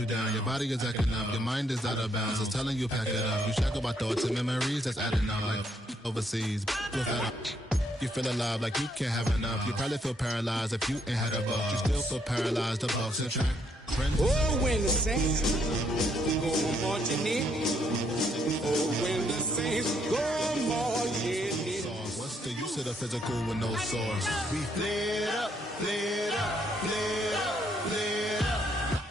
you down. Your body is acting up. Your mind is out of bounds. It's telling you pack it up. You shack about thoughts and memories that's adding up like overseas. You feel alive like you can't have enough. You probably feel paralyzed if you ain't had a buck. You still feel paralyzed. The bucks and track. Oh, when the Saints go marching in. Oh, when the Saints go marching in. What's the use of the physical with no source? We flared up, flared up, flared up, flared up.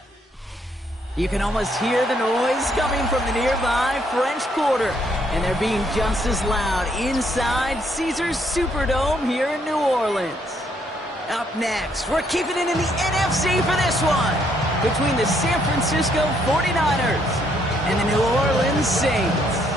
You can almost hear the noise coming from the nearby French Quarter. And they're being just as loud inside Caesars Superdome here in New Orleans. Up next, we're keeping it in the NFC for this one. Between the San Francisco 49ers and the New Orleans Saints.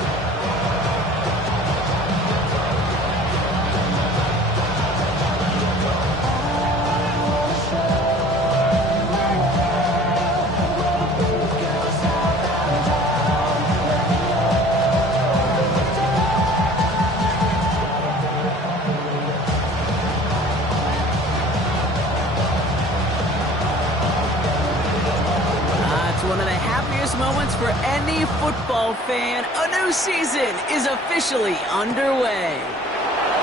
Moments for any football fan. A new season is officially underway.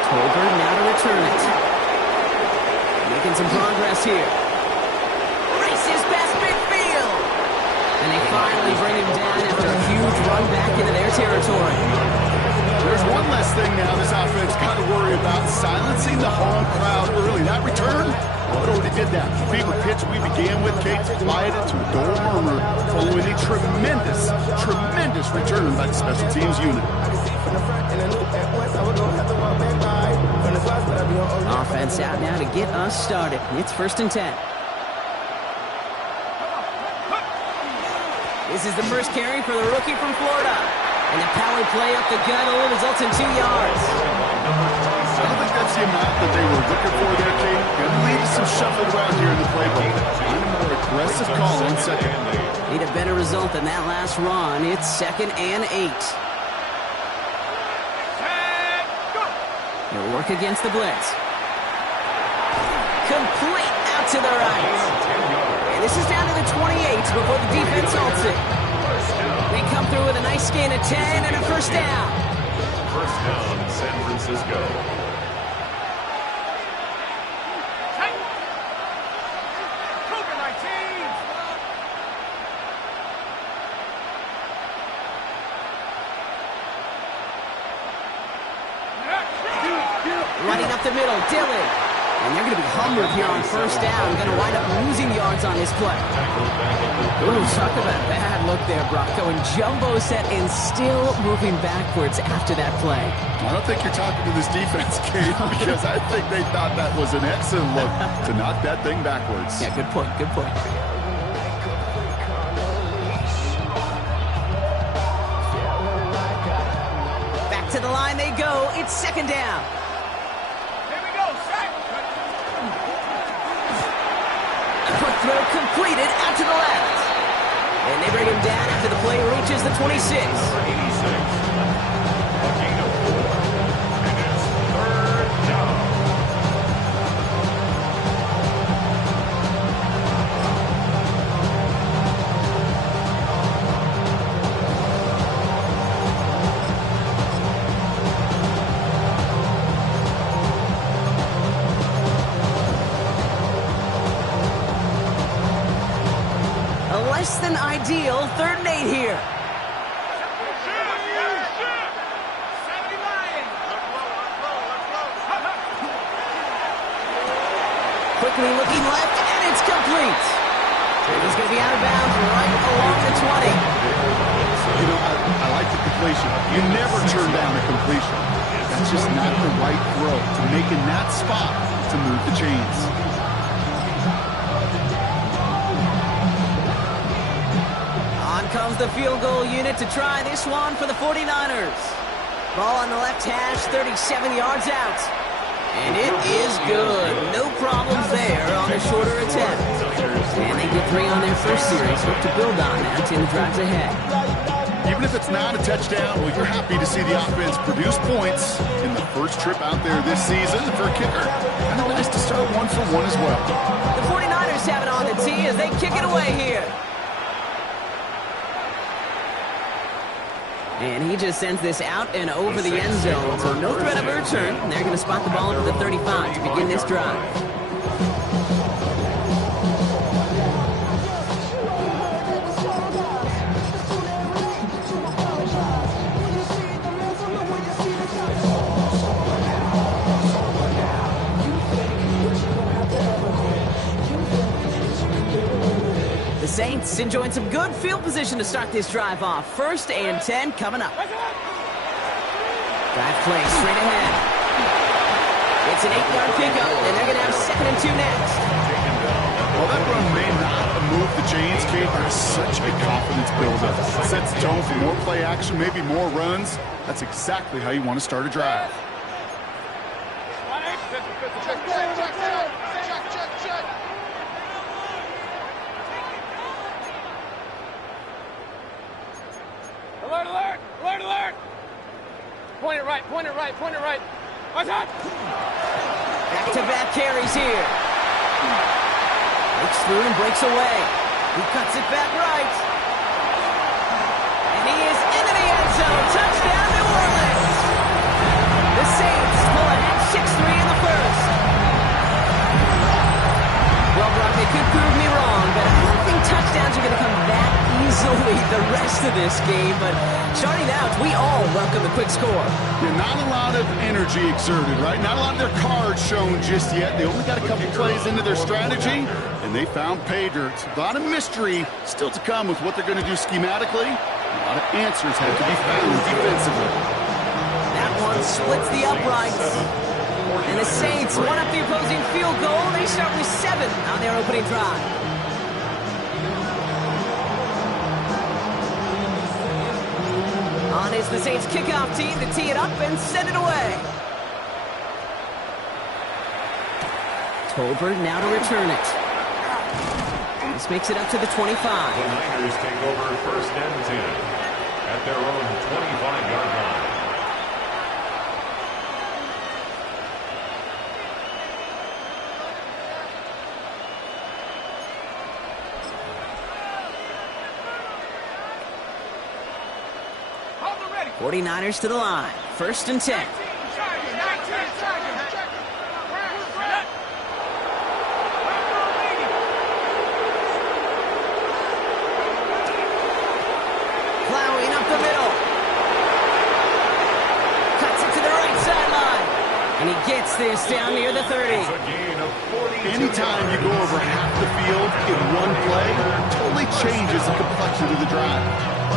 Tolbert now to return it. Making some progress here. Races past midfield. And they finally bring him down after a huge run back into their territory. There's one less thing now this offense got to worry about, silencing the home crowd early. That return, it already did that. Beat the pitch we began with, Kate, quieted to a dull murmur following a tremendous, tremendous return by the special teams unit. Offense out now to get us started. It's 1st and 10. This is the first carry for the rookie from Florida. And the power play up the gut only results in 2 yards. I don't think that's the amount that they were looking for there, Kate. Gonna leave some shuffled around here in the playbook. Find a more aggressive call on second. Need a better result than that last run. It's 2nd and 8. They'll work against the blitz. Complete out to the right. And this is down to the 28 before the defense halts it. They come through with a nice gain of 10 and a first down. First down, San Francisco. Running up the middle, Dillon. And they're going to be humbled here on first down. Going to wind up losing yards on this play. Ooh, talk about a bad look there, Brock. Going jumbo set and still moving backwards after that play. I don't think you're talking to this defense, Kate, because I think they thought that was an excellent look to knock that thing backwards. Yeah, good point, good point. Back to the line they go. It's 2nd down. Quick throw completed out to the left. And they bring him down after the play reaches the 26. Less than ideal 3rd and 8 here. Quickly looking left, and it's complete. He's going to be out of bounds right along the 20. You know, I like the completion. You never turn down a completion. That's just not the right throw to make in that spot to move the chains. Comes the field goal unit to try this one for the 49ers. Ball on the left hash, 37 yards out. And it is good. No problems there on a shorter attempt. And they get 3 on their first series. Hope to build on that in the drives ahead. Even if it's not a touchdown, well, you're happy to see the offense produce points in the first trip out there this season for a kicker. Kind of nice to start 1 for 1 as well. The 49ers have it on the tee as they kick it away here. And he just sends this out and over the end zone. So no threat of a return. And they're going to spot the ball into the 35 to begin this drive. The Saints enjoying some good field position to start this drive off. 1st and 10 coming up. Drive play straight ahead. It's an 8-yard pickup, and they're going to have 2nd and 2 next. Well, that run may not have moved the chains, Kate. There's such a confidence buildup. Sets the tone for more play action, maybe more runs. That's exactly how you want to start a drive. Alert, alert! Alert, alert! Point it right, point it right, point it right. What's up? Back-to-back carries here. Breaks through and breaks away. He cuts it back right. And he is into the end zone. Touchdown, New Orleans. The Saints pull ahead 6-3 in the first. Well, Brock, they could prove me wrong, but I don't think touchdowns are going to come that easily the rest of this game. But starting out, we all welcome the quick score. Yeah, not a lot of energy exerted, right? Not a lot of their cards shown just yet. They only got a couple plays into their strategy, and they found pay dirt. A lot of mystery still to come with what they're going to do schematically. A lot of answers have to be found defensively. That one splits the uprights. And the Saints one up the opposing field goal. They start with 7 on their opening drive. On is the Saints kickoff team to tee it up and send it away. Tolbert now to return it. This makes it up to the 25. The Niners take over 1st and 10 at their own 25-yard line. Hold the ready. 49ers to the line. 1st and 10. Plowing up the middle. Cuts it to the right sideline. And he gets this down near the 30. It's a gain of 42 Anytime you go over half the field in one play, totally changes the complexion of the drive.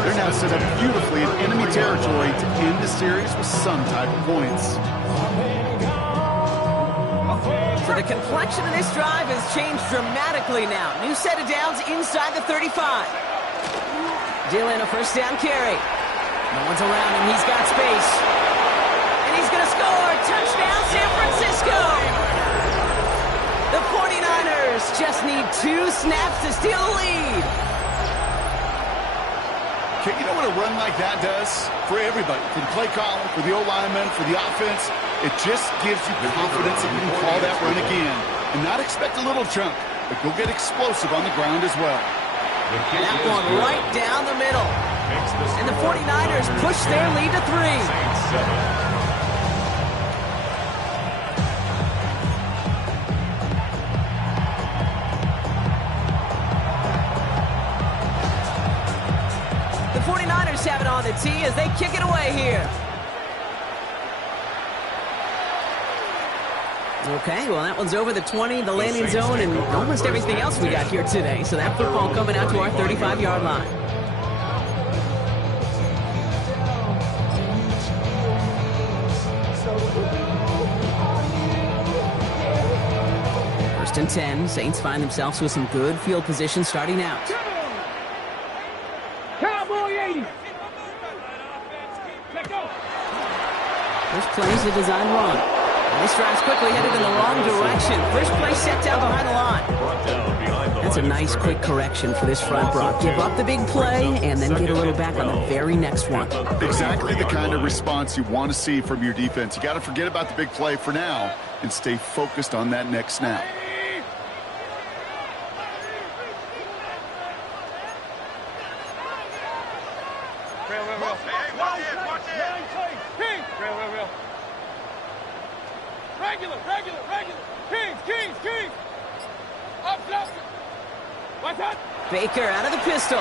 They're now set up beautifully in enemy territory to end the series with some type of points. So the complexion of this drive has changed dramatically now. New set of downs inside the 35. Dillon, a 1st down carry. No one's around him. He's got space. And he's going to score. Touchdown, San Francisco. The 49ers just need 2 snaps to steal the lead. Okay, you know what a run like that does for everybody, for the play caller, for the O-lineman, for the offense? It just gives you confidence that you can call that run again and not expect a little chunk, but go get explosive on the ground as well. That one right down the middle. And the 49ers push their lead to 3. Saints 7. The 49ers have it on the tee as they kick it away here. Okay, well, that one's over the 20, the landing zone, and almost everything else we got here today. So that football coming out to our 35-yard line. First and 10, Saints find themselves with some good field position starting out. Cowboy 80. Let go. First play is a design run. This drive's quickly headed in the wrong direction. First play set down behind the line. That's a nice quick correction for this front, Brock. Give up the big play and then get a little back on the very next one. Exactly the kind of response you want to see from your defense. You got to forget about the big play for now and stay focused on that next snap. Real. Hey, watch it. King. Real. Regular. Kings. Up. What's that? Baker out of the pistol.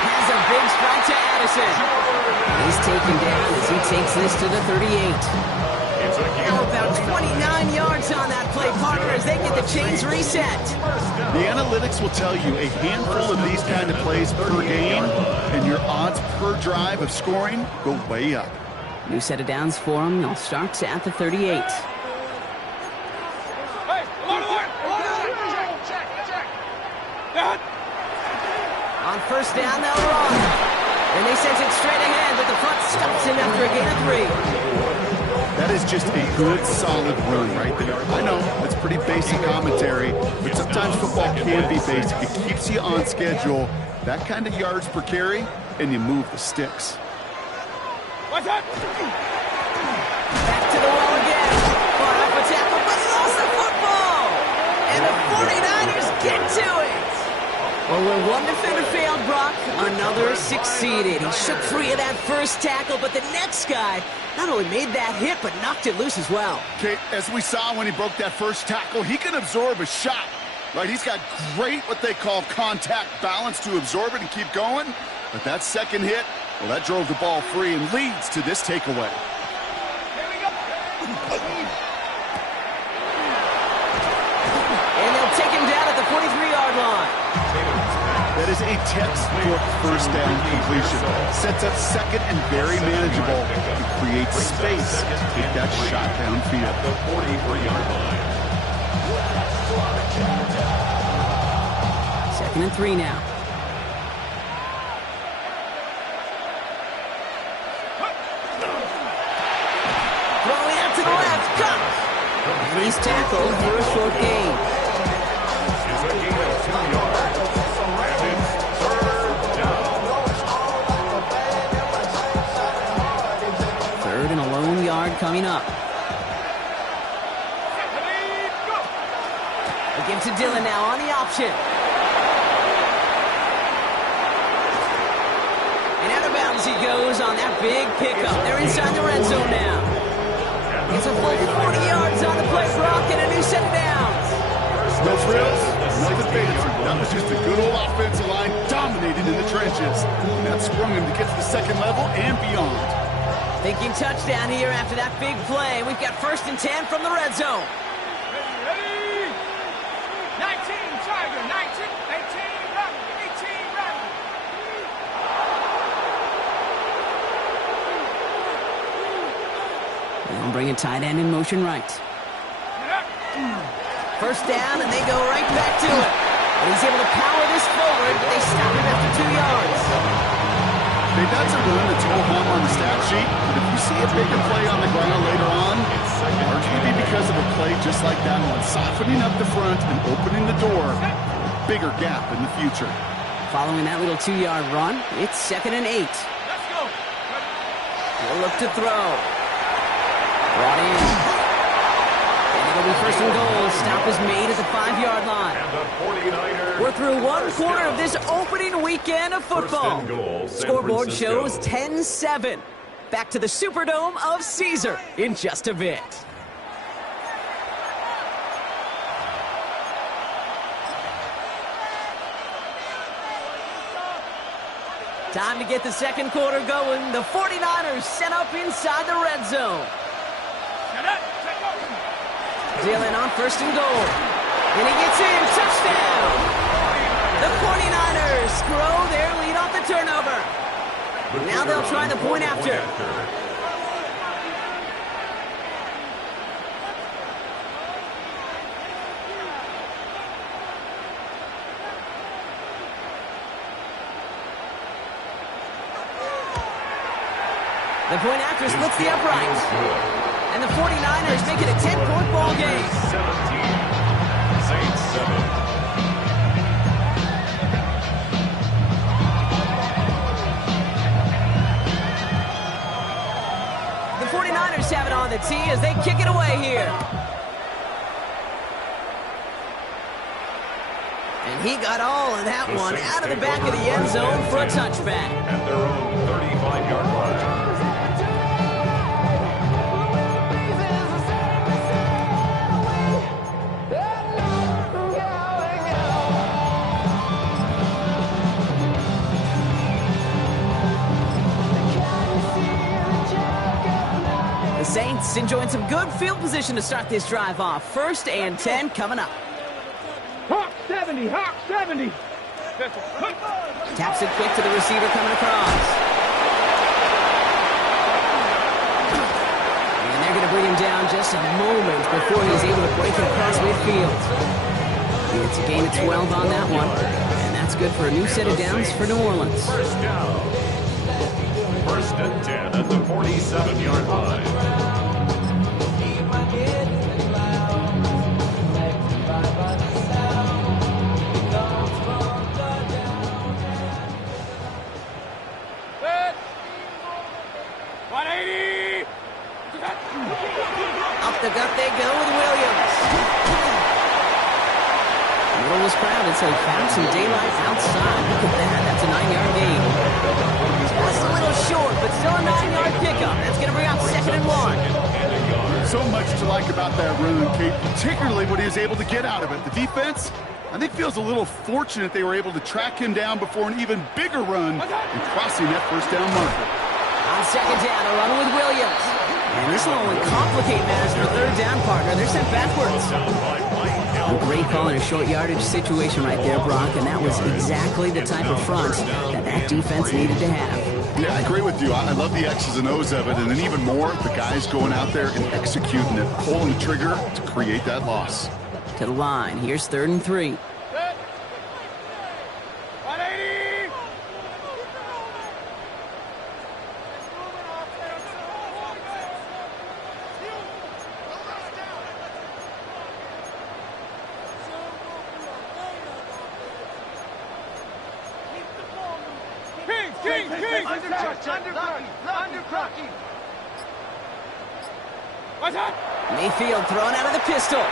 Has a big strike to Addison. He's taken down as he takes this to the 38. Now about 29 yards on that play, partner, as they get the chains reset. The analytics will tell you a handful of these kind of plays per game, and your odds per drive of scoring go way up. New set of downs for him. They'll start at the 38. On first down, they'll run. And they send it straight ahead, but the front stops him after a gain of 3. That is just a good, solid run right there. I know, it's pretty basic commentary, but sometimes football can be basic. It keeps you on schedule, that kind of yards per carry, and you move the sticks. What's up? Back to the wall again. Fought up a tackle, but lost the football. And the 49ers get to it. Well, where one defender failed, Brock, another succeeded. He shook free of that first tackle, but the next guy not only made that hit, but knocked it loose as well. Okay, as we saw when he broke that first tackle, he can absorb a shot, right? He's got great, what they call contact balance to absorb it and keep going. But that second hit, well, that drove the ball free and leads to this takeaway. And they'll take him down at the 43-yard line. That is a textbook first down completion. Sets up second and very manageable. It creates space to take that shot downfield. The 43-yard line. Second and 3 now. Throwing out to the left. Cut! And he's tackled for a short gain. It's a gain of 2 yards. Third and a lone yard coming up. A give to Dillon now on the option. And out of bounds he goes on that big pickup. They're inside the red zone now. It's a full 40 yards on the play, Brock, and a new set of downs. No frills, nothing fancy. That was just a good old offensive line dominated in the trenches. And that sprung him to get to the second level and beyond. Thinking touchdown here after that big play. We've got 1st and 10 from the red zone. Ready. 19, Tiger. 19, 18, run. 18, run. They'll bring a tight end in motion right. First down, and they go right back to it. And he's able to power this forward, but they stop him after 2 yards. That's a run that's no harm on the stat sheet, but if you see a bigger play on the ground later on, largely because of a play just like that one, softening up the front and opening the door, a bigger gap in the future. Following that little 2-yard run, it's 2nd and 8. Let's go. He'll look to throw. Brought in. And it'll be 1st and goal. Stop is made at the 5-yard line. And the 49ers. We're through one quarter of this opening weekend of football. Goal, Scoreboard shows 10-7. Back to the Superdome of Caesar in just a bit. Time to get the second quarter going. The 49ers set up inside the red zone. Dillon on 1st and goal. And he gets in. Touchdown! The 49ers grow their lead off the turnover. Now they'll try the point after. The point after splits the uprights. And the 49ers make it a 10-point ball game. 17. Saints 7. The 49ers have it on the tee as they kick it away here. And He got all of that one out of the back of the end zone for a touchback. At their own 35-yard line. Saints enjoying some good field position to start this drive off. 1st and 10 coming up. Hawk 70, Hawk 70. Taps it quick to the receiver coming across. And they're going to bring him down just a moment before he's able to break it across midfield. It's a gain of 12 on that one. And that's good for a new set of downs for New Orleans. First down. 1st and 10 at the 47-yard line. Up the gut they go with Williams. The middle was crowded, so he found some daylight outside. Look at that. That's a 9-yard gain. Just a little short, but still a 9-yard pickup. That's going to bring up 2nd and 1. So much to like about that run, Kate, particularly what he was able to get out of it. The defense, I think, feels a little fortunate they were able to track him down before an even bigger run and crossing that 1st down marker. On 2nd down, a run with Williams. And this will only complicate matters for 3rd down, partner. They're sent backwards. A great call in a short yardage situation right there, Brock, and that was exactly the type of front that defense needed to have. Yeah, I agree with you. I love the X's and O's of it, and then even more, the guys going out there and executing it, pulling the trigger to create that loss. To the line. Here's 3rd and 3. Mayfield thrown out of the pistol.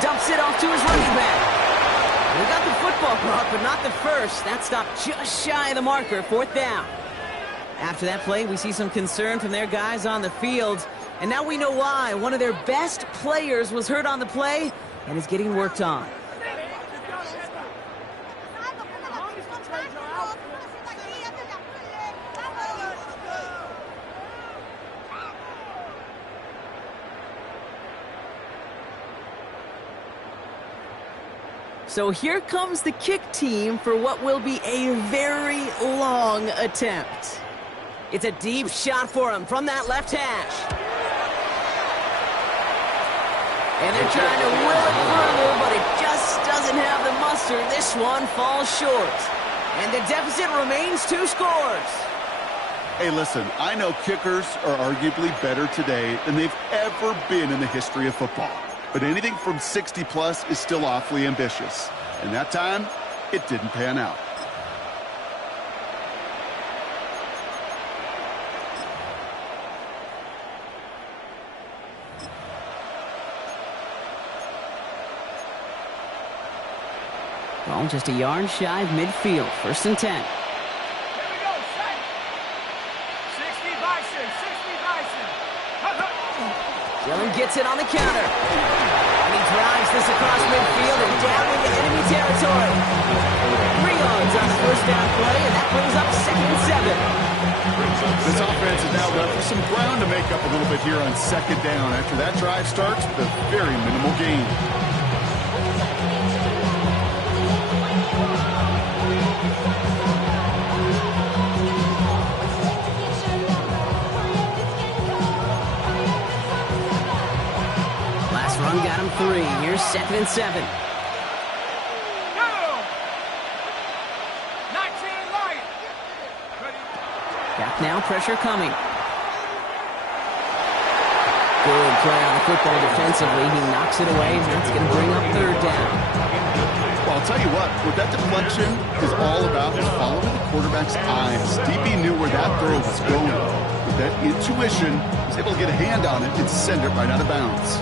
Dumps it off to his running back. We got the football, Brock, but not the first. That stopped just shy of the marker, 4th down. After that play, we see some concern from their guys on the field. And now we know why. One of their best players was hurt on the play and is getting worked on. So here comes the kick team for what will be a very long attempt. It's a deep shot for him from that left hash. And they're trying to will it further, but it just doesn't have the muster. This one falls short. And the deficit remains 2 scores. Hey, listen, I know kickers are arguably better today than they've ever been in the history of football. But anything from 60-plus is still awfully ambitious. And that time, it didn't pan out. Ball just a yard shy of midfield. 1st and 10. Dillon gets it on the counter. And he drives this across midfield and down into enemy territory. 3 yards on the 1st down play, and that brings up 2nd and 7. This offense is now left with some ground to make up a little bit here on 2nd down. After that drive starts with a very minimal gain. Run got him 3. Here's 2nd and 7. Back now, pressure coming. Good play on the football defensively. He knocks it away, and that's going to bring up 3rd down. Well, I'll tell you what that deflection is all about is following the quarterback's eyes. DB knew where that throw was going. With that intuition, he was able to get a hand on it and send it right out of bounds.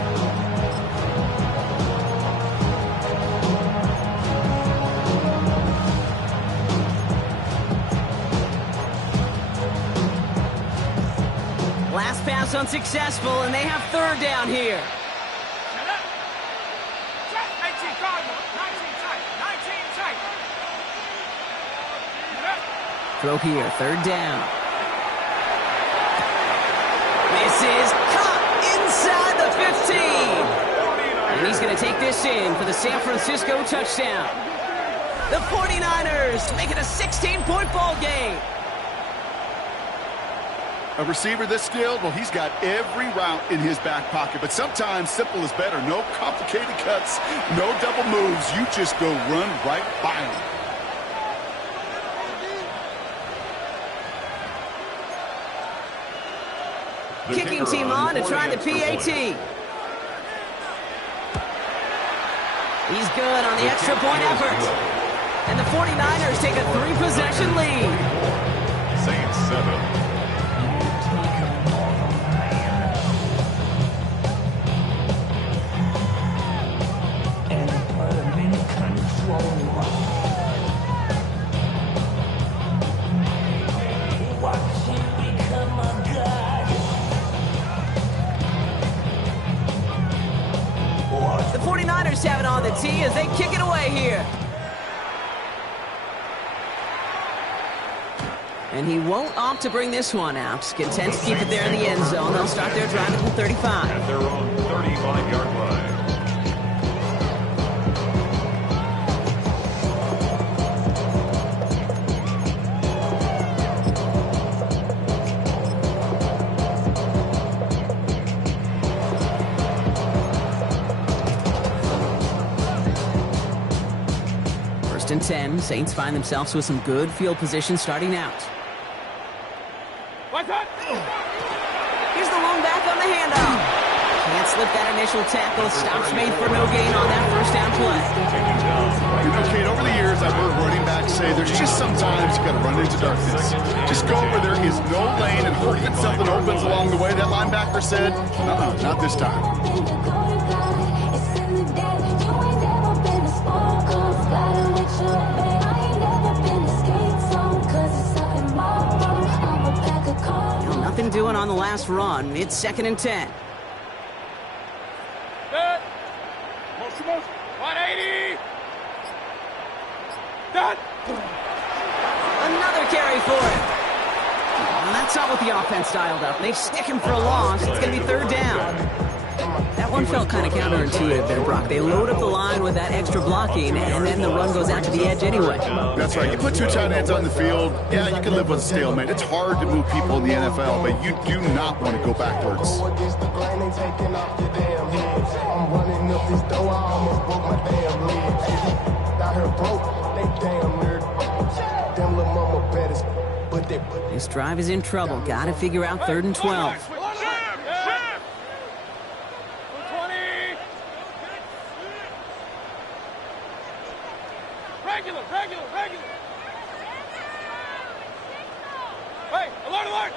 pass unsuccessful, and they have third down here. Throw here, third down. This is caught inside the 15. And he's going to take this in for the San Francisco touchdown. The 49ers make it a 16-point ball game. A receiver this skilled, well, he's got every route in his back pocket. But sometimes simple is better. No complicated cuts, no double moves. You just go run right by him. Kicking team on to try the PAT. He's good on the extra point effort. And the 49ers take a 3-possession lead. Saints 7. The 49ers have it on the tee as they kick it away here. And he won't opt to bring this one out. Content to keep it there in the end zone. They'll start their drive at the 35. At their own 35-yard line. First and 10. Saints find themselves with some good field position starting out. Here's the lone back on the handoff. Can't slip that initial tackle. Stops made for no gain on that first down play. You know, Kate, over the years, I've heard running backs say there's just sometimes you got to run into darkness. Just go where there is no lane and hope that something opens along the way. That linebacker said, not this time. Nothing doing on the last run. It's second and 10. Good. Motion. 180. Done. Another carry for him. And that's not what the offense dialed up. They stick him for a loss. It's going to be third down. That one felt kind of counterintuitive there, Brock. They load up the line with that extra blocking, and then the run goes out to the edge anyway. That's right. You put two tight ends on the field, yeah, you can live with a stalemate. It's hard to move people in the NFL, but you do not want to go backwards. This drive is in trouble. Got to figure out third and 12. Regular. Hey, alert!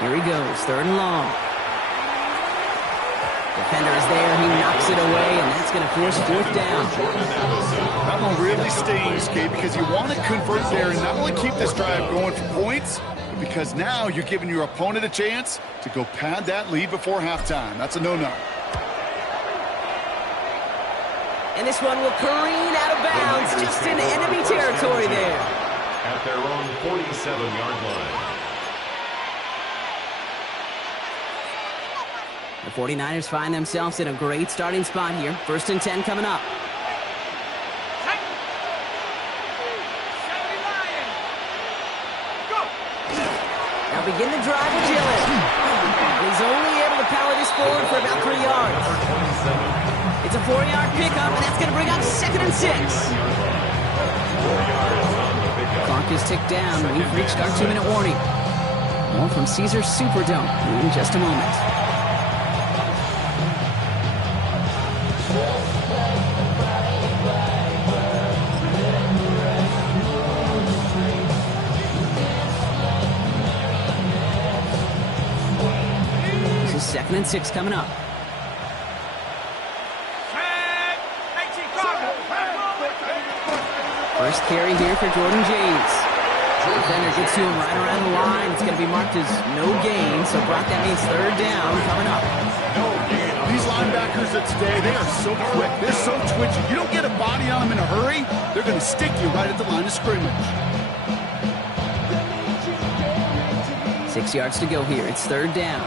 Here he goes, third and long. Defender is there, he knocks it away, and that's going to force fourth down. That one really stings, Kate, because you want to convert there and not only keep this drive going for points, but because now you're giving your opponent a chance to go pad that lead before halftime. That's a no-no. And this one will careen out of bounds, just in enemy territory there. At their own 47-yard line. The 49ers find themselves in a great starting spot here. First and 10 coming up. Now begin the drive with Gillett. He's only able to power this forward for about 3 yards. It's a 4-yard pickup, and that's going to bring up second and 6. Clock is ticked down. We've reached our 2-minute warning. More from Caesars Superdome in just a moment. This is second and 6 coming up. Check. 18, 5. First carry here for Jordan James. 2 carries, 1 reception. It's a 4-yard pickup, and that's going to force Defender gets to him right around the line. It's going to be marked as no gain. So, Brock, that means third down coming up. These linebackers of today, they are so quick. They're so twitchy. You don't get a body on them in a hurry, they're going to stick you right at the line of scrimmage. 6 yards to go here. It's third down.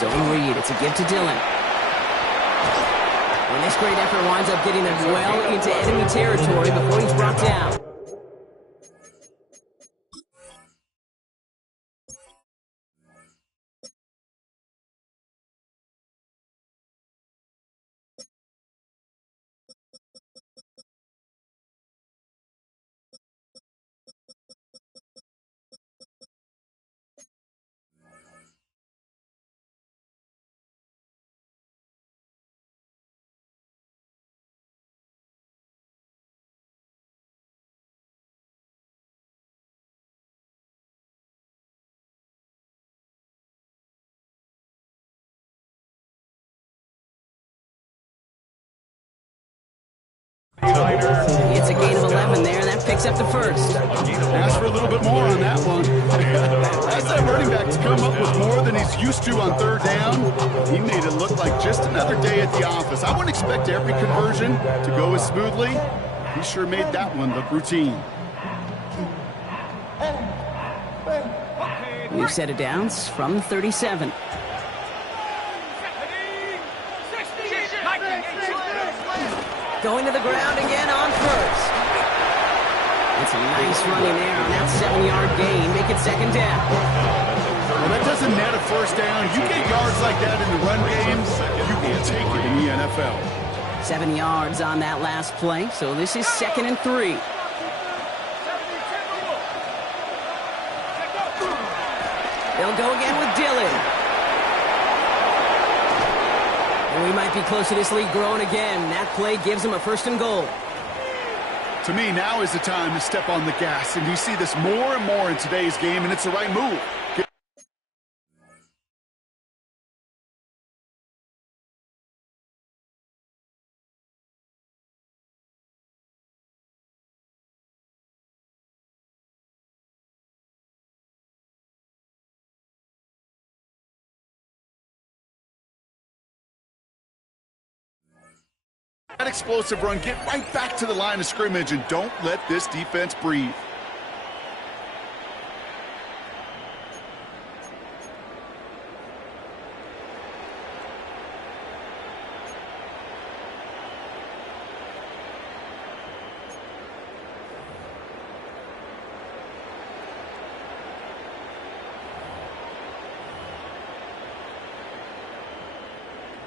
Zone read. It's a give to Dillon. And this great effort winds up getting them well into enemy territory before he's brought down. It's a gain of 11 there, and that picks up the first. Ask for a little bit more on that one. As that running back's come up with more than he's used to on third down, he made it look like just another day at the office. I wouldn't expect every conversion to go as smoothly. He sure made that one look routine. New set of downs from 37. Going to the ground again on first. It's a nice running there on that 7-yard gain. Make it second down. Well, that doesn't net a first down. You get yards like that in the run games, you can take it in the NFL. 7 yards on that last play, so this is 2nd and 3. They'll go again with Dillon. And we might be close to this league growing again. That play gives them a 1st and goal. To me, now is the time to step on the gas, and you see this more and more in today's game, and it's the right move. That explosive run, get right back to the line of scrimmage and don't let this defense breathe.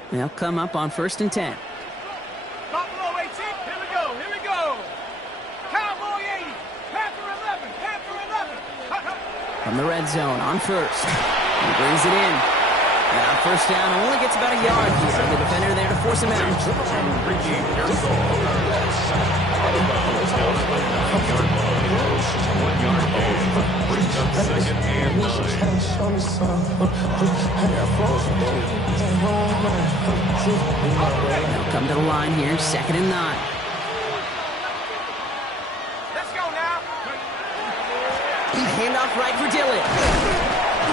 They'll come up on 1st and 10. From the red zone on first. He brings it in. And on first down, only gets about a yard here. The defender there to force him out. They'll come to the line here, 2nd and 9. Handoff right for Dillon.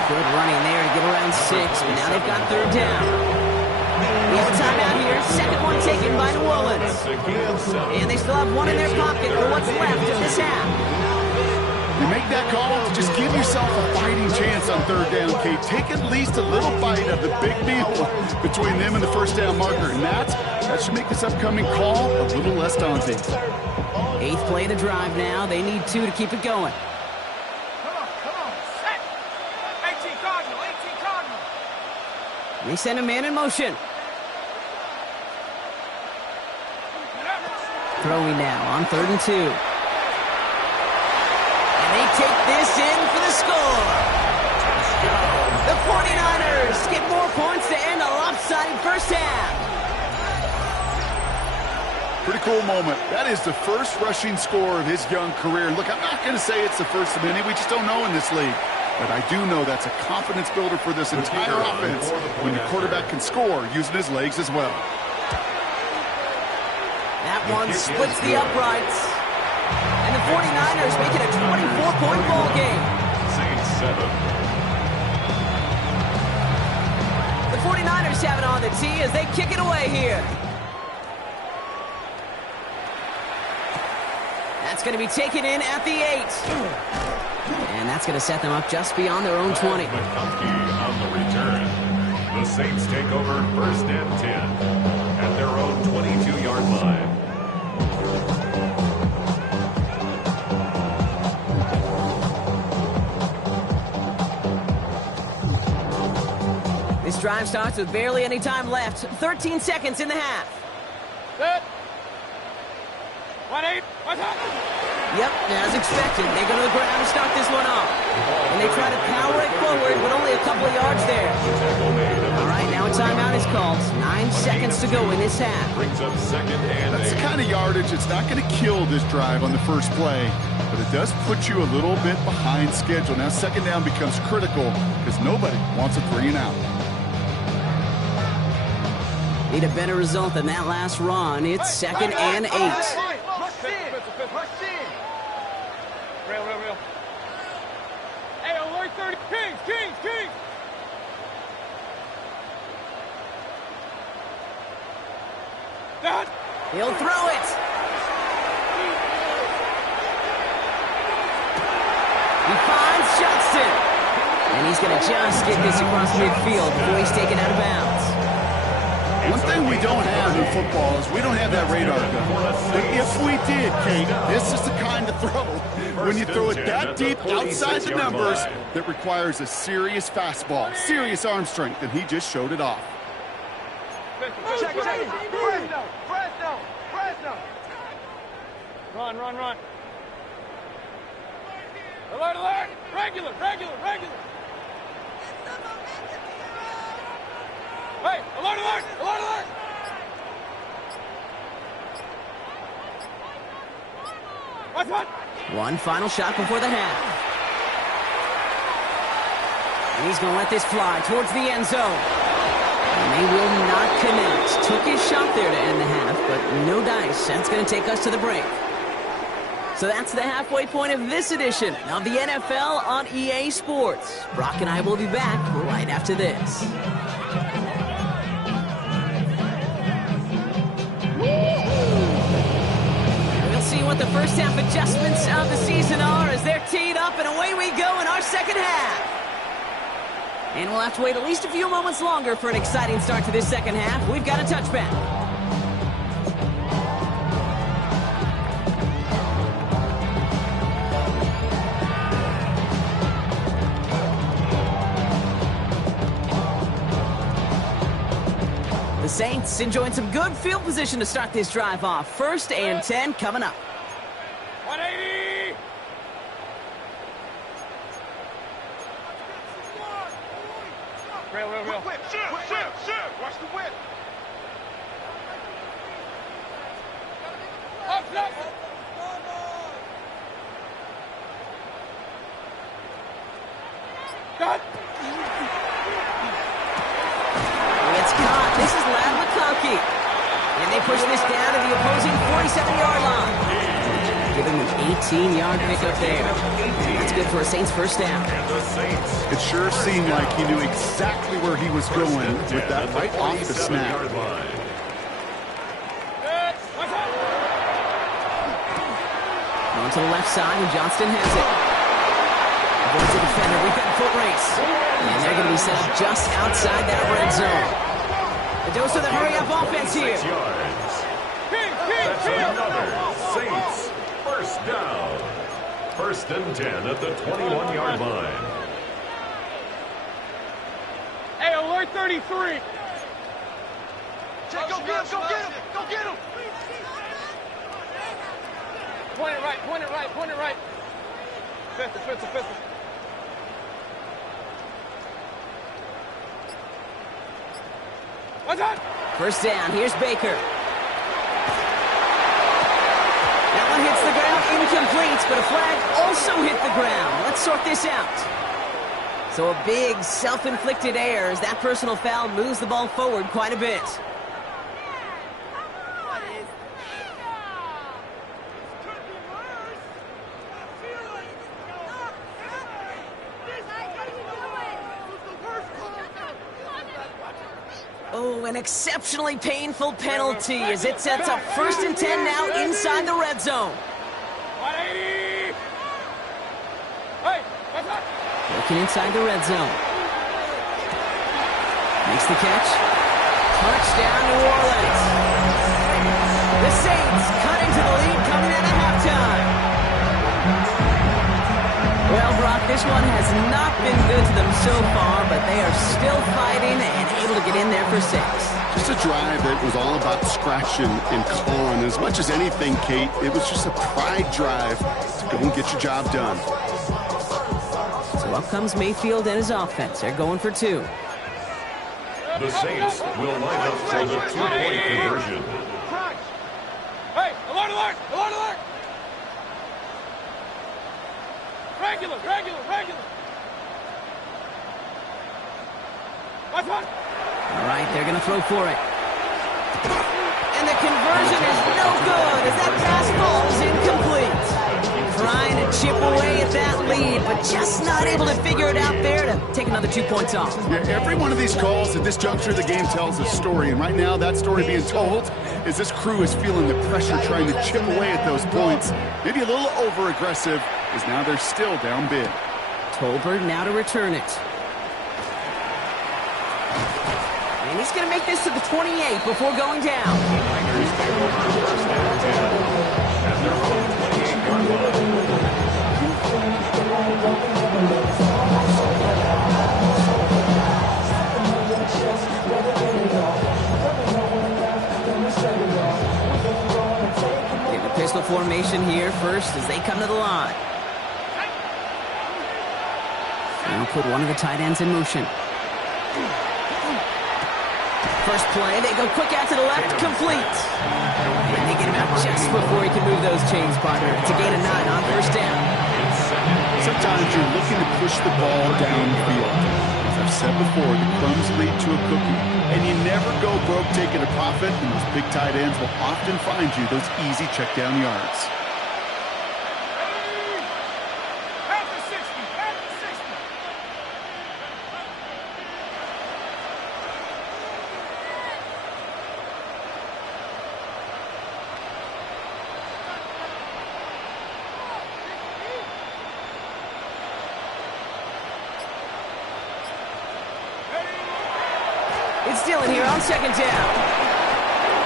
Good running there to get around 6, but now they've got 3rd down. We have a timeout here. 2nd one taken by New Orleans. And they still have one in their pocket for what's left of this half. You make that call to just give yourself a fighting chance on 3rd down, Kate. Take at least a little bite of the big meal between them and the 1st down marker. And that should make this upcoming call a little less daunting. 8th play of the drive now. They need 2 to keep it going. They send a man in motion. Throwing now on 3rd and 2. And they take this in for the score. The 49ers get more points to end a lopsided first half. Pretty cool moment. That is the first rushing score of his young career. Look, I'm not going to say it's the first of many. We just don't know in this league. But I do know that's a confidence builder for this entire offense when the quarterback can score using his legs as well. That one splits the uprights. And the 49ers make it a 24-point ball game. Saints 7. The 49ers have it on the tee as they kick it away here. That's going to be taken in at the 8. And that's going to set them up just beyond their own 20. McConkey on the return. The Saints take over 1st and 10 at their own 22-yard line. This drive starts with barely any time left. 13 seconds in the half. Set. 1-8. 1-8. Yep, as expected, they go to the ground to start this one off. And they try to power it forward, but only a couple of yards there. All right, now a timeout is called. 9 seconds to go in this half. Brings up 2nd and 8. That's the kind of yardage it's not going to kill this drive on the first play, but it does put you a little bit behind schedule. Now 2nd down becomes critical because nobody wants a 3 and out. Need a better result than that last run. It's 2nd and 8. Real. Hey, alert 30. Kings. Done. He'll throw it. He finds Johnston. And he's going to just get this across midfield before he's taken out of bounds. One thing we don't have in football is we don't have that radar gun. But if we did, Kate, this is the kind of throw, when you throw it that deep outside the numbers, that requires a serious fastball, serious arm strength, and he just showed it off. Check. Fresno. Run. Alert. Regular. Hey, alert! What? One final shot before the half. And he's going to let this fly towards the end zone. And they will not connect. Took his shot there to end the half, but no dice. That's going to take us to the break. So that's the halfway point of this edition of the NFL on EA Sports. Brock and I will be back right after this. We'll see what the first half adjustments of the season are as they're teed up, and away we go in our second half. And we'll have to wait at least a few moments longer for an exciting start to this second half. We've got a touchback. The Saints enjoying some good field position to start this drive off. 1st and 10 coming up. 180. Real. Shift. Watch the whip. Up. Got. It's caught. This is McConkey. And they push this down to the opposing 47-yard line. Giving him an 18-yard pickup there. That's good for a Saints first down. It sure seemed like he knew exactly where he was going with that right off the snap. On to the left side, and Johnston has it. Avoids the defender. We've got foot race. And they're going to be set up just outside that red zone. The dose of the hurry-up offense here. That's another Saints first down. 1st and 10 at the 21-yard line. Hey, alert 33. Go get him. Point it right. Pistol. What's that? First down. Here's Baker. hits the ground, incomplete, but a flag also hit the ground. Let's sort this out. So a big self-inflicted error as that personal foul moves the ball forward quite a bit. Oh, an exceptionally painful penalty as it sets up 1st and 10 now inside the red zone. 180! Hey, that's right. Looking inside the red zone. Makes the catch. Touchdown, New Orleans. The Saints cutting to the lead coming out of halftime. Well, Brock, this one has not been good to them so far, but they are still fighting and able to get in there for 6. Just a drive that was all about scratching and clawing. As much as anything, Kate, it was just a pride drive to go and get your job done. So up comes Mayfield and his offense. They're going for 2. The Saints will line up for the 2-point conversion. Hey, alert, alert, alert, alert! Regular. That's one. All right, they're going to throw for it. And the conversion is no good as that pass falls incomplete. Trying to chip away at that lead, but just not able to figure it out there to take another 2 points off. Yeah, every one of these calls at this juncture of the game tells a story, and right now that story being told is this crew is feeling the pressure trying to chip away at those points. Maybe a little over-aggressive, as now they're still down big. Tolbert now to return it. And he's going to make this to the 28 before going down. Niners take over 1st and 10 at their own 28-yard line. Get the pistol formation here first as they come to the line. Now put one of the tight ends in motion. First play, they go quick out to the left, complete. And they get him out just before he can move those chains, partner. It's a gain of 9 on 1st down. Sometimes you're looking to push the ball downfield. As I've said before, the crumbs lead to a cookie. And you never go broke taking a profit, and those big tight ends will often find you those easy check down yards. It's Dillon here on 2nd down.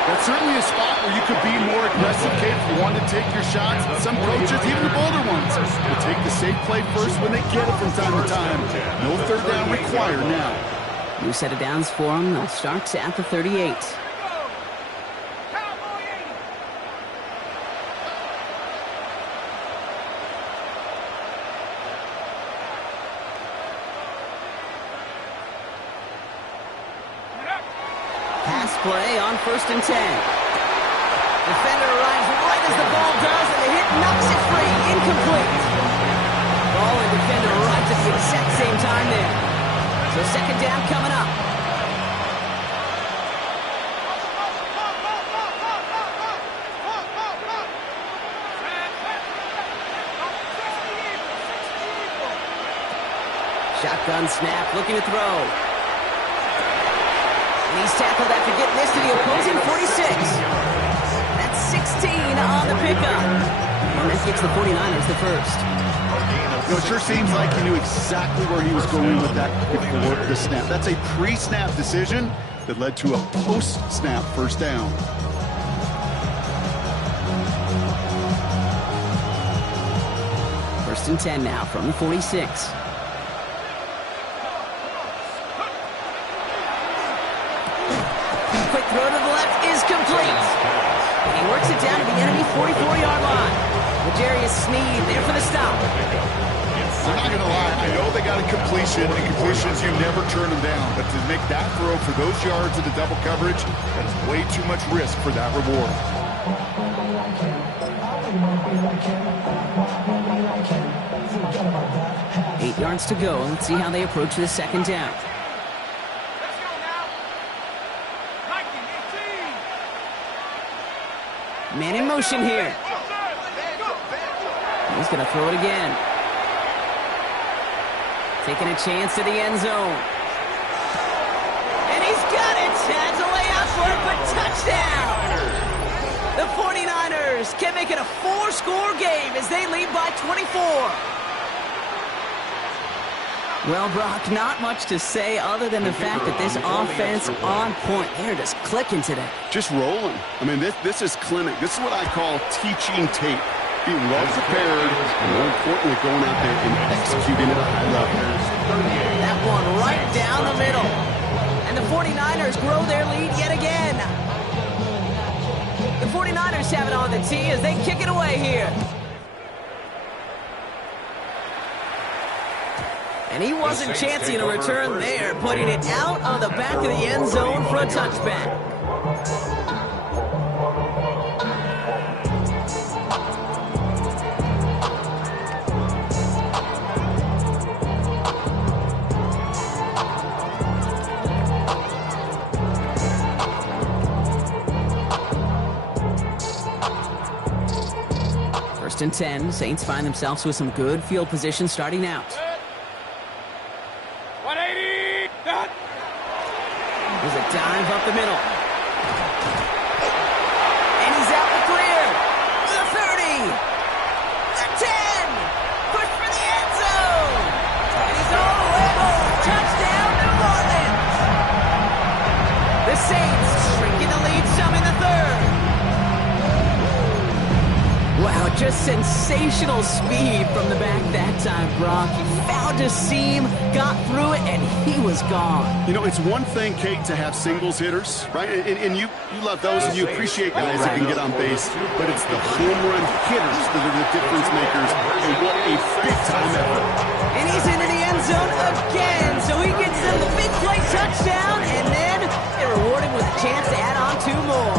That's certainly a spot where you could be more aggressive, Kate, if you want to take your shots. Some coaches, even the bolder ones, will take the safe play first when they get it from time to time. No 3rd down required now. New set of downs for them. They'll start at the 38. Pass play on 1st and 10. Defender arrives right as the ball does, and the hit knocks it free. Incomplete. Ball and defender arrives at the exact same time there. So 2nd down coming up. Shotgun snap, looking to throw. And he's tackled after getting this to the opposing 46. That's 16 on the pickup. And that gives the 49ers the first. You know, it sure seems like he knew exactly where he was going with that before the snap. That's a pre-snap decision that led to a post-snap 1st down. First and 10 now from the 46. Quick throw to the left is complete. And he works it down to the enemy 44-yard line. L'Jarius Sneed there for the stop. I'm not going to lie, I know they got a completion, and completions, you never turn them down. But to make that throw for those yards of the double coverage, that is way too much risk for that reward. 8 yards to go. Let's see how they approach this second down. Man in motion here. He's going to throw it again. Taking a chance to the end zone. And he's got it. Has a layout for it, but touchdown. The 49ers can make it a 4-score game as they lead by 24. Well, Brock, not much to say other than the fact that this offense on point. They're just clicking today. Just rolling. I mean, this is clinic. This is what I call teaching tape. Being well prepared, and more importantly, going out there and executing at a high level. That one right down the middle. And the 49ers grow their lead yet again. The 49ers have it on the tee as they kick it away here. And he wasn't chancing a return there, putting it out on the back of the end zone for a touchback. First and 10, Saints find themselves with some good field position starting out. 180! Done! There's a dive up the middle. And he's out the clear. The 30. The 10. Push for the end zone. And he's all the way home. Touchdown, New Orleans. The Saints shrinking the lead some in the third. Wow, just sensational speed from the back that time, Brock. He found a seam, got through it, and he was gone. You know, it's one thing, Kate, to have singles hitters, right? And you love those, and you appreciate guys that can get on base. But it's the home run hitters that are the difference makers, and what a big-time effort. And he's into the end zone again, so he gets them the big play touchdown, and then they reward him with a chance to add on 2 more.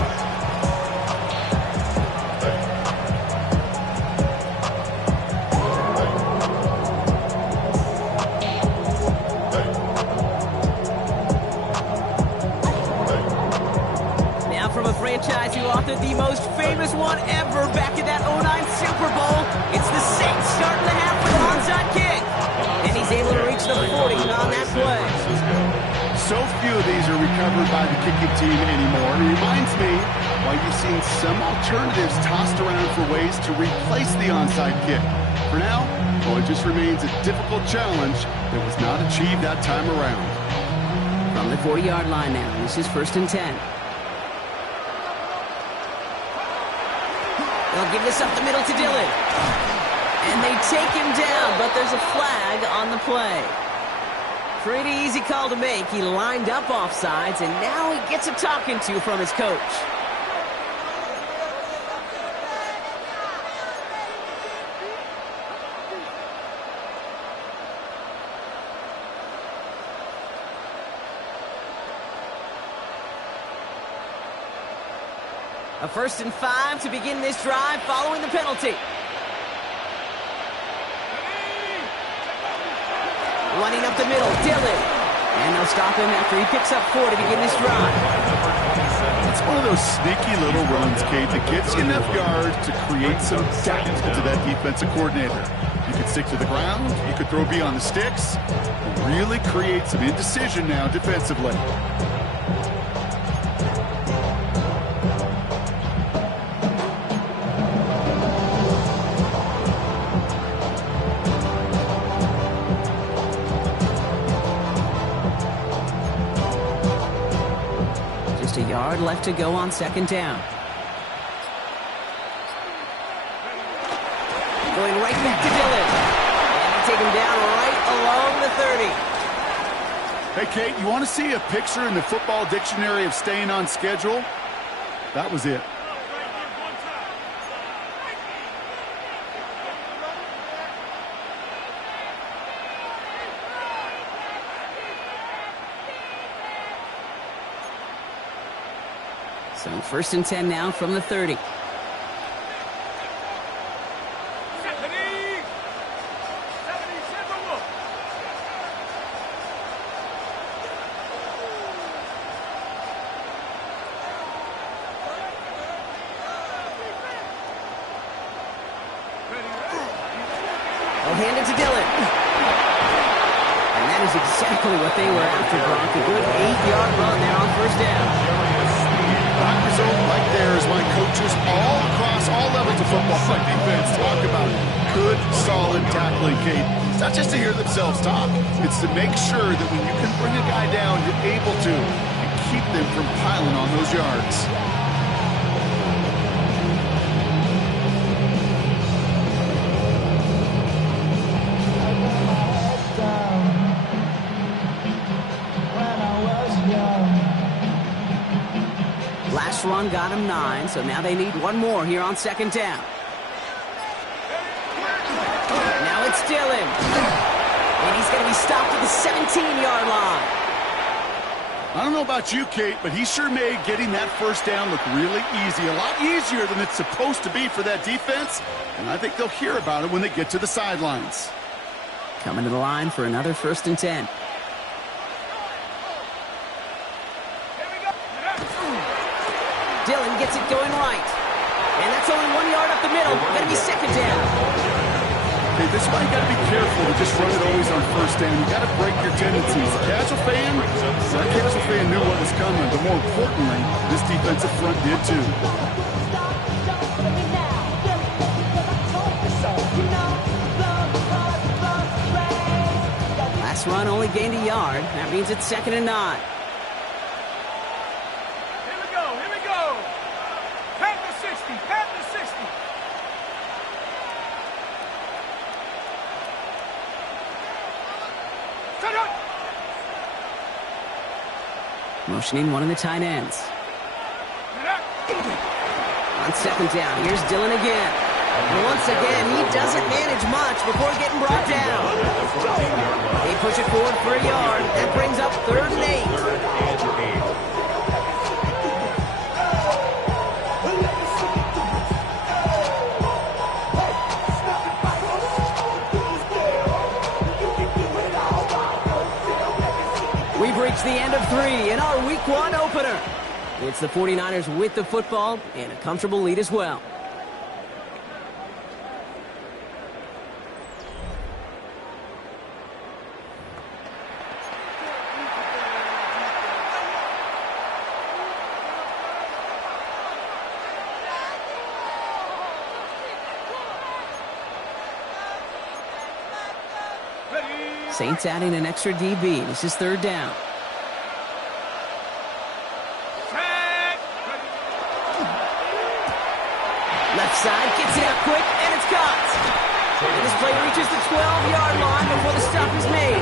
Franchise who authored the most famous one ever back in that 09 Super Bowl. It's the Saints starting the half with an onside kick. And he's able to reach the 40 on that play. So few of these are recovered by the kicking team anymore. It reminds me why you've seen some alternatives tossed around for ways to replace the onside kick. For now, well, it just remains a difficult challenge that was not achieved that time around. From the 40-yard line now, this is first and 10. They'll give this up the middle to Dillon. And they take him down, but there's a flag on the play. Pretty easy call to make. He lined up offsides, and now he gets a talking to from his coach. A first and 5 to begin this drive following the penalty. Running up the middle, Dillon. And they'll stop him after he picks up 4 to begin this drive. It's one of those sneaky little runs, Kate, that gets you enough yards to create some doubt to that defensive coordinator. You could stick to the ground, you could throw beyond the sticks, and really create some indecision now defensively. A yard left to go on second down. Going right back to Dillon. And take him down right along the 30. Hey, Kate, you want to see a picture in the football dictionary of staying on schedule? That was it. So first and 10 now from the 30. They'll hand it to Dillon. And that is exactly what they were after, Brock. A good 8-yard run there on first down. That result right there is why coaches all across all levels of football play defense talk about good, solid tackling, Kate. It's not just to hear themselves talk. It's to make sure that when you can bring a guy down, you're able to and keep them from piling on those yards. Last run got him 9, so now they need one more here on second down. Now it's Dillon. And he's going to be stopped at the 17-yard line. I don't know about you, Kate, but he sure made getting that first down look really easy. A lot easier than it's supposed to be for that defense. And I think they'll hear about it when they get to the sidelines. Coming to the line for another 1st and 10. Dillon gets it going right. And that's only 1 yard up the middle. Going to be second down. Okay, this is why you got to be careful to just run it always on first down. You got to break your tendencies. Casual fan, that casual fan knew what was coming, but more importantly, this defensive front did too. Last run only gained a yard. That means it's 2nd and 9. Motioning one of the tight ends. On second down, here's Dillon again. And once again, he doesn't manage much before getting brought down. They push it forward for a yard. That brings up 3rd and 8. We've reached the end of 3 in our Week 1 opener. It's the 49ers with the football and a comfortable lead as well. Saints adding an extra DB. This is 3rd down. Left side gets it out quick, and it's caught. And this play reaches the 12-yard line before the stop is made.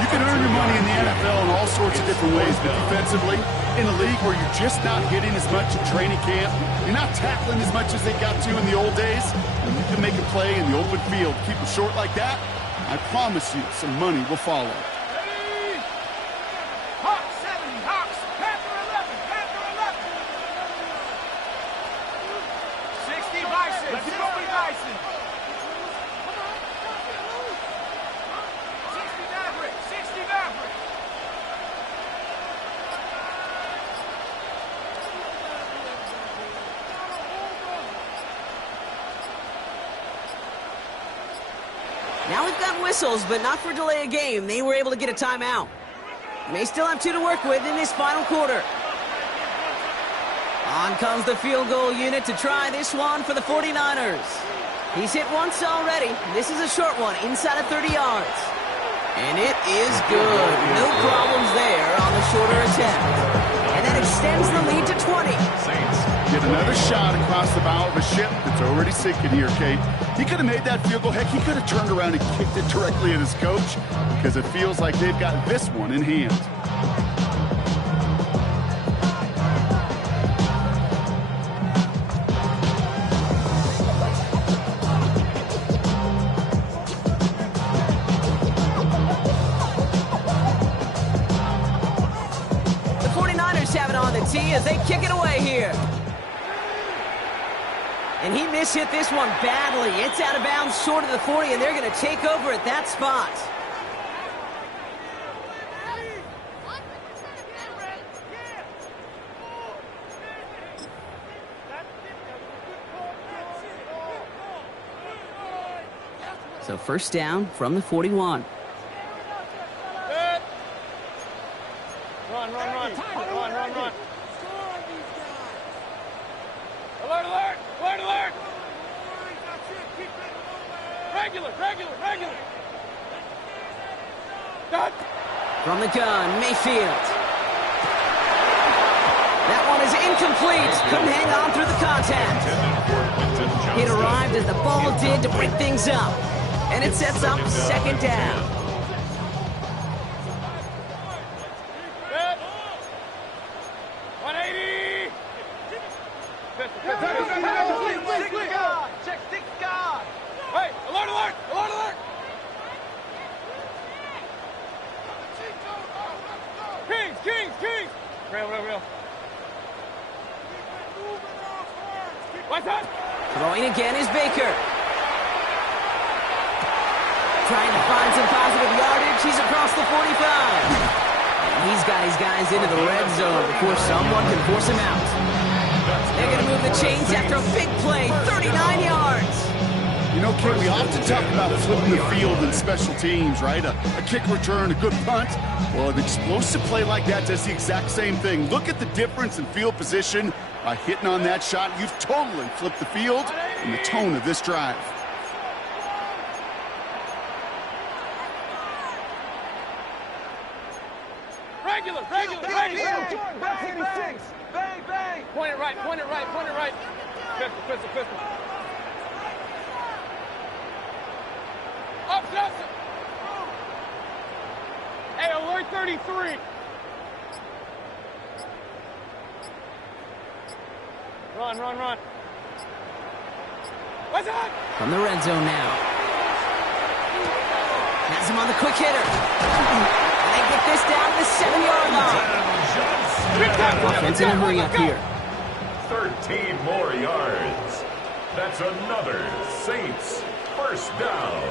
You can earn your money in the NFL in all sorts of different ways, but defensively, in a league where you're just not hitting as much in training camp, you're not tackling as much as they got to in the old days, and you can make a play in the open field, keep it short like that, I promise you some money will follow. Hawks 70, Hawks, Panther 11, Panther 11. 60 Bison, 60 Bison. 60 Maverick, 60 Maverick. Now we've got whistles, but not for delay of game. They were able to get a timeout. They still have 2 to work with in this final quarter. On comes the field goal unit to try this one for the 49ers. He's hit once already. This is a short one, inside of 30 yards. And it is good. No problems there on the shorter attempt. And that extends the lead to 20. Saints get another shot across the bow of a ship that's already sinking here, Kate. He could have made that field goal. Heck, he could have turned around and kicked it directly at his coach because it feels like they've got this one in hand. The 49ers have it on the tee as they kick it away here. And he mishit this one badly. It's out of bounds short of the 40, and they're going to take over at that spot. So first down from the 41. Set. Run, run, run. Run, run, run. Alert, alert. Alert, alert. Regular, regular, regular. Done. From the gun, Mayfield. That one is incomplete. Couldn't hang on through the contact. It arrived as the ball did to break things up. And it sets up second down. Set. 180. Check six guard. Hey, alert, alert, alert, alert. Kings, Kings, Kings. Real, real, real. What's that? Throwing again is Baker. Trying to find some positive yardage. He's across the 45. And he's got his guys into the red zone before someone can force him out. They're going to move the chains after a big play, 39 yards. You know, Kid, we often talk about flipping the field in special teams, right? A kick return, a good punt. Well, an explosive play like that does the exact same thing. Look at the difference in field position. By hitting on that shot, you've totally flipped the field and the tone of this drive. Regular, regular, regular. Bang, bang, bang, bang. Point it right, point it right, point it right. Pistol, pistol, pistol. Up, up. Hey, alert 33. Run, run, run. What's that? From the red zone now. Has him on the quick hitter. And they get this down to the 7-yard line. Offense in a hurry up here. 13 more yards. That's another Saints first down.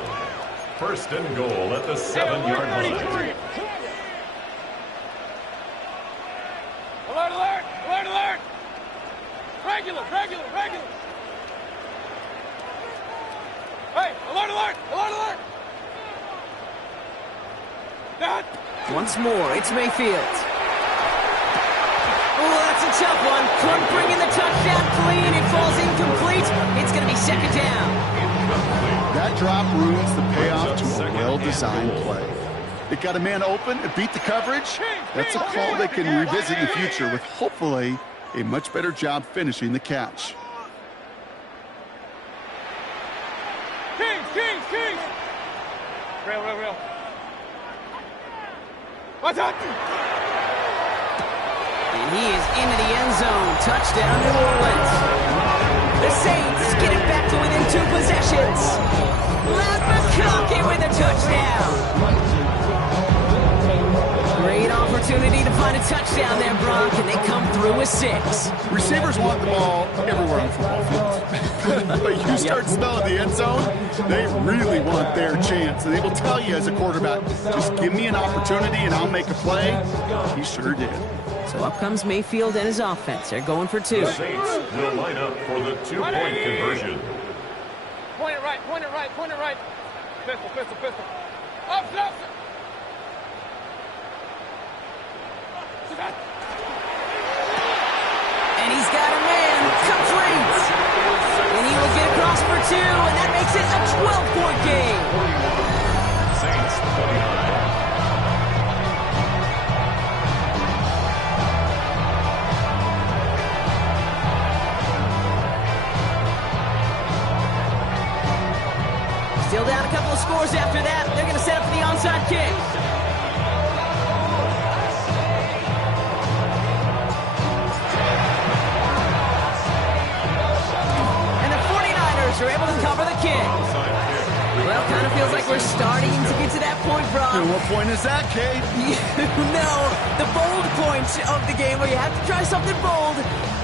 First and goal at the 7-yard line. Alert, alert, alert, alert. Regular, regular, regular. Hey, alert, alert, alert, alert. That. Once more, it's Mayfield. Oh, that's a tough one. Couldn't bring in the touchdown clean. It falls incomplete. It's going to be second down. That drop ruins the payoff to a well-designed play. It got a man open, it beat the coverage. That's a call they can revisit in the future with hopefully a much better job finishing the catch. Kings, Kings, Kings. Real, real, real. What's up? And he is into the end zone. Touchdown, New Orleans. The Saints get it back to within 2 possessions. Matt McConkey with a touchdown. Great opportunity to find a touchdown there, Bronk, and they come through with 6. Receivers want the ball everywhere on football fields. But you start smelling the end zone, they really want their chance. And they will tell you as a quarterback, just give me an opportunity and I'll make a play. He sure did. So up comes Mayfield and his offense. They're going for 2. The Saints will line up for the 2-point conversion. Point it right, point it right, point it right. Pistol, pistol, pistol. Up, up. And he's got a man, complete. And he will get across for 2, and that makes it a 12-point game. Saints 29. Still down a couple of scores after that. They're going to set up for the onside kick. Are able to cover the kick. Well, kind of feels like we're starting to get to that point, Brock. And what point is that, Kate? No, the bold point of the game where you have to try something bold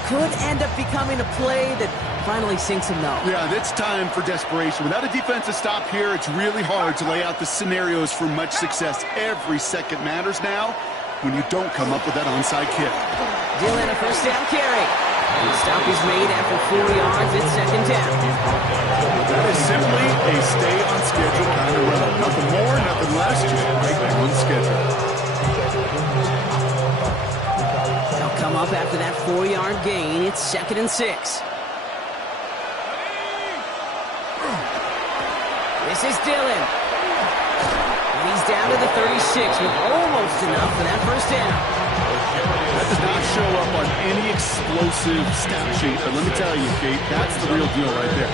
could end up becoming a play that finally sinks him, though. Yeah, it's time for desperation. Without a defensive stop here, it's really hard to lay out the scenarios for much success. Every second matters now when you don't come up with that onside kick. Dylan, a first down carry. And the stop is made after 4 yards. It's second down. That is simply a stay on schedule kind of run. Nothing more, nothing less, just right on schedule. They'll come up after that 4-yard gain. It's second and 6. This is Dillon. And he's down to the 36 with almost enough for that first down. That does not show up on any explosive stat sheet, but let me tell you, Kate, that's the real deal right there.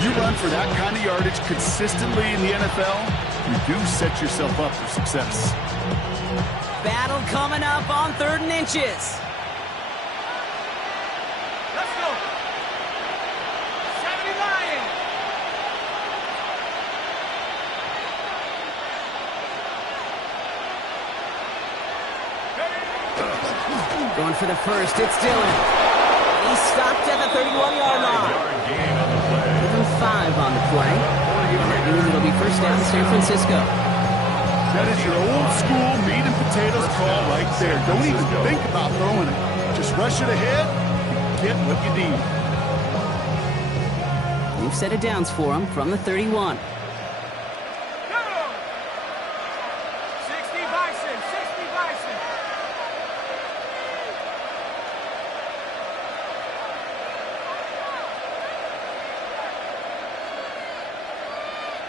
You run for that kind of yardage consistently in the NFL, you do set yourself up for success. Battle coming up on 3rd and inches. Let's go. 70 Lions. Going for the first, it's Dillon. He's stopped at the 31-yard line. Give him 5 on the play. And that means it'll be first down San Francisco. That is your old school meat and potatoes call right there. Don't even think about throwing it. Just rush it ahead and get what you need. New set of downs for him from the 31. 60 Bison, 60 Bison.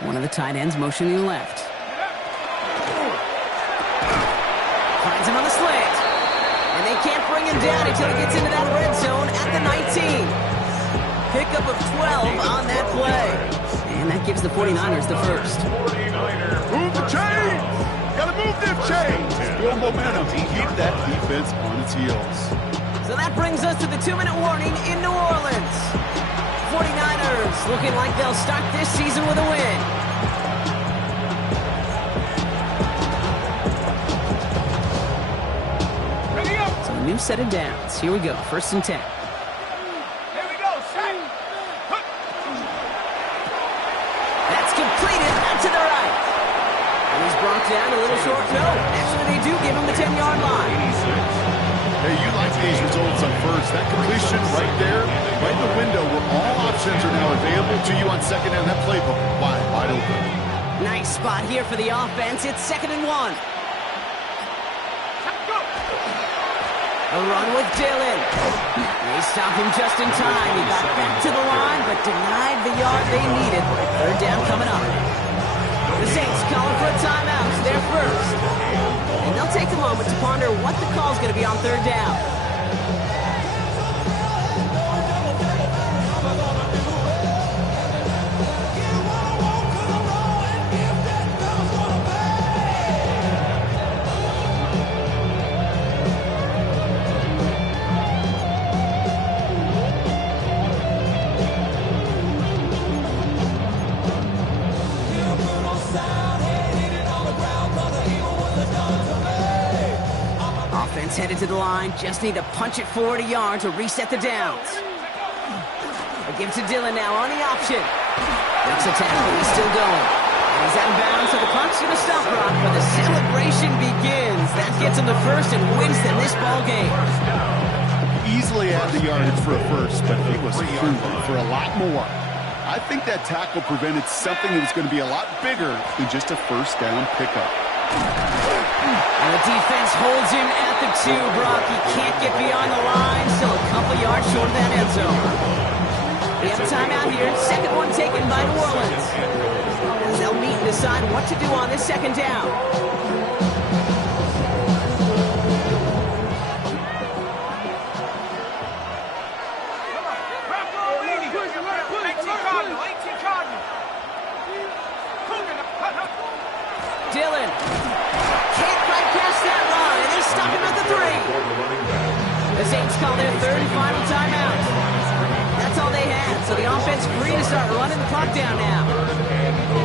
One of the tight ends motioning left. Finds him on the slant. And they can't bring him down until he gets into that red zone at the 19. Pickup of 12 on that play. And that gives the 49ers the first. Move the chains! Gotta move them chains! Build momentum. Keep that defense on its heels. So that brings us to the 2-minute warning in New Orleans. 49ers looking like they'll start this season with a win. Ready up. So a new set of downs. Here we go, 1st and 10. Here we go. Set. That's completed out to the right. And he's brought down a little short. No, actually they do give him the 10-yard line. Hey, you like these results on first. That completion right there, right in the window where all options are now available to you on second down. That playbook wide open. Nice spot here for the offense. It's 2nd and 1. A run with Dillon. They stopped him just in time. He got back to the line, but denied the yard they needed. 3rd down coming up. The Saints calling for a timeout. It's their first. And they'll take a moment to ponder what the call's going to be on 3rd down. Offense headed to the line. Just need to punch it forward a yard to reset the downs. They give to Dillon now on the option. Makes a tackle. He's still going. And he's out of bounds, so the clock's going to stop, Brock, but the celebration begins. That gets him the first and wins them this ball game. Easily had the yardage for a first, but he was hungry for a lot more. I think that tackle prevented something that was going to be a lot bigger than just a first down pickup. And the defense holds him at the 2, Brock. He can't get beyond the line, still a couple yards short of that end zone. We have a timeout here, second one taken by New Orleans. As they'll meet and decide what to do on this 2nd down. Dillon can't quite pass that run, and they stop him at the 3. The Saints call their 3rd and final timeout. That's all they had, so the offense free to start running the clock down now.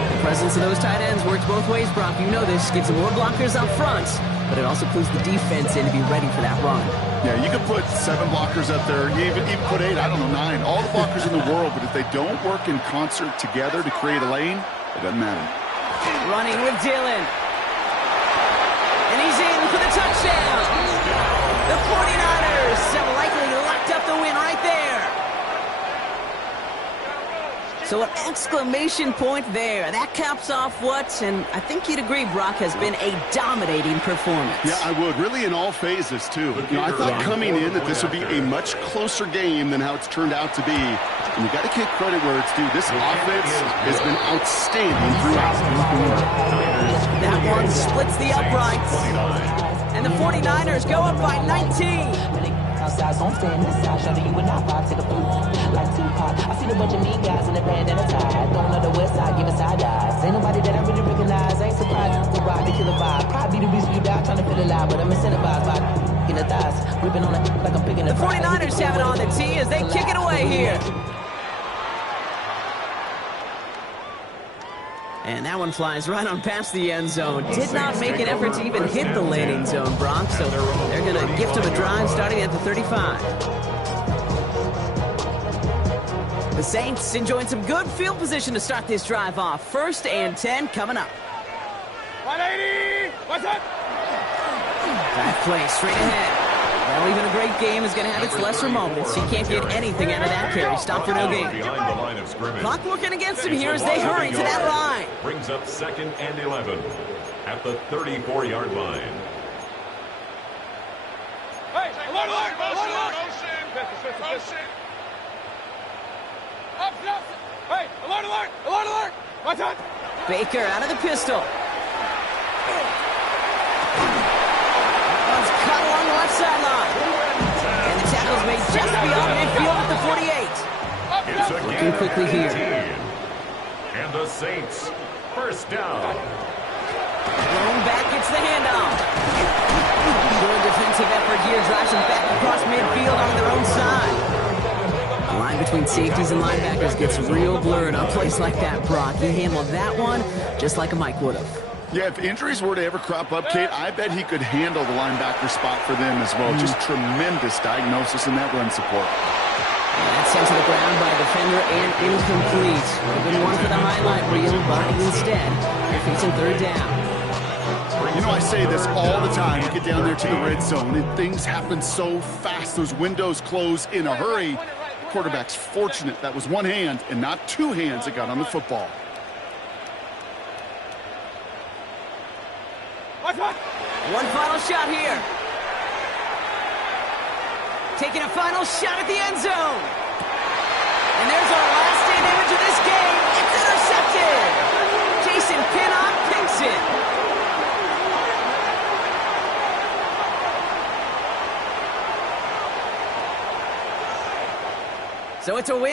The presence of those tight ends works both ways, Brock. You know this. Gives them more blockers up front, but it also clues the defense in to be ready for that run. Yeah, you could put 7 blockers up there. You even put 8, I don't know, 9. All the blockers in the world, but if they don't work in concert together to create a lane, it doesn't matter. Running with Dillon. And he's in for the touchdown. The 49ers have likely locked up the win right So an exclamation point there. That caps off what, and I think you'd agree, Brock, has been a dominating performance. Yeah, I would. Really in all phases, too. I thought coming in that this would be a much closer game than how it's turned out to be. And you got to give credit where it's due. This offense has been outstanding throughout. That one splits the uprights. And the 49ers go up by 19. Outside, so I'm staying inside, showing you and I vibe to the food. Like Tupac, I see a bunch of mean guys in the band and a tie. Don't know the west side, giving side eyes. Ain't nobody that I really recognize. Ain't surprised to ride the killer vibe. Probably the reason you die trying to feel alive, but I'm incentivized by in the thighs. Gripping on it like I'm picking the 49ers have it on the tee as they kick it away here. And that one flies right on past the end zone. Did not make an effort to even hit the landing zone, Brock. So they're going to gift him a drive starting at the 35. The Saints enjoying some good field position to start this drive off. 1st and 10 coming up. 180! What's up? That play straight ahead. Well, even a great game is going to have its lesser moments. He can't get anything out of that carry. Stop for no gain. Clock working against him here as they hurry to that line. Brings up 2nd and 11 at the 34-yard line. Hey, alert, alert, alert, motion. Up, up. Hey, alert, alert, alert, alert. Watch out. Baker out of the pistol. Cut along the left sideline. And the tackle's made just beyond midfield at the 48. Looking quickly here. And the Saints, 1st down. Thrown back, gets the handoff. Good defensive effort here, drives them back across midfield on their own side. The line between safeties and linebackers gets real blurred on plays like that, Brock. He handled that one just like a Mike would have. Yeah, if injuries were to ever crop up, Kate, I bet he could handle the linebacker spot for them as well. Just tremendous diagnosis in that run support. And that's sent to the ground by a defender and incomplete. Would have been one for the highlight reel, but instead, they're facing 3rd down. You know, I say this all the time. You get down there to the red zone, and things happen so fast. Those windows close in a hurry. The quarterback's fortunate that was one hand and not 2 hands that got on the football. One final shot here. Taking a final shot at the end zone. And there's our last-stand image of this game. It's intercepted. Jason Pinnock picks it. So it's a win.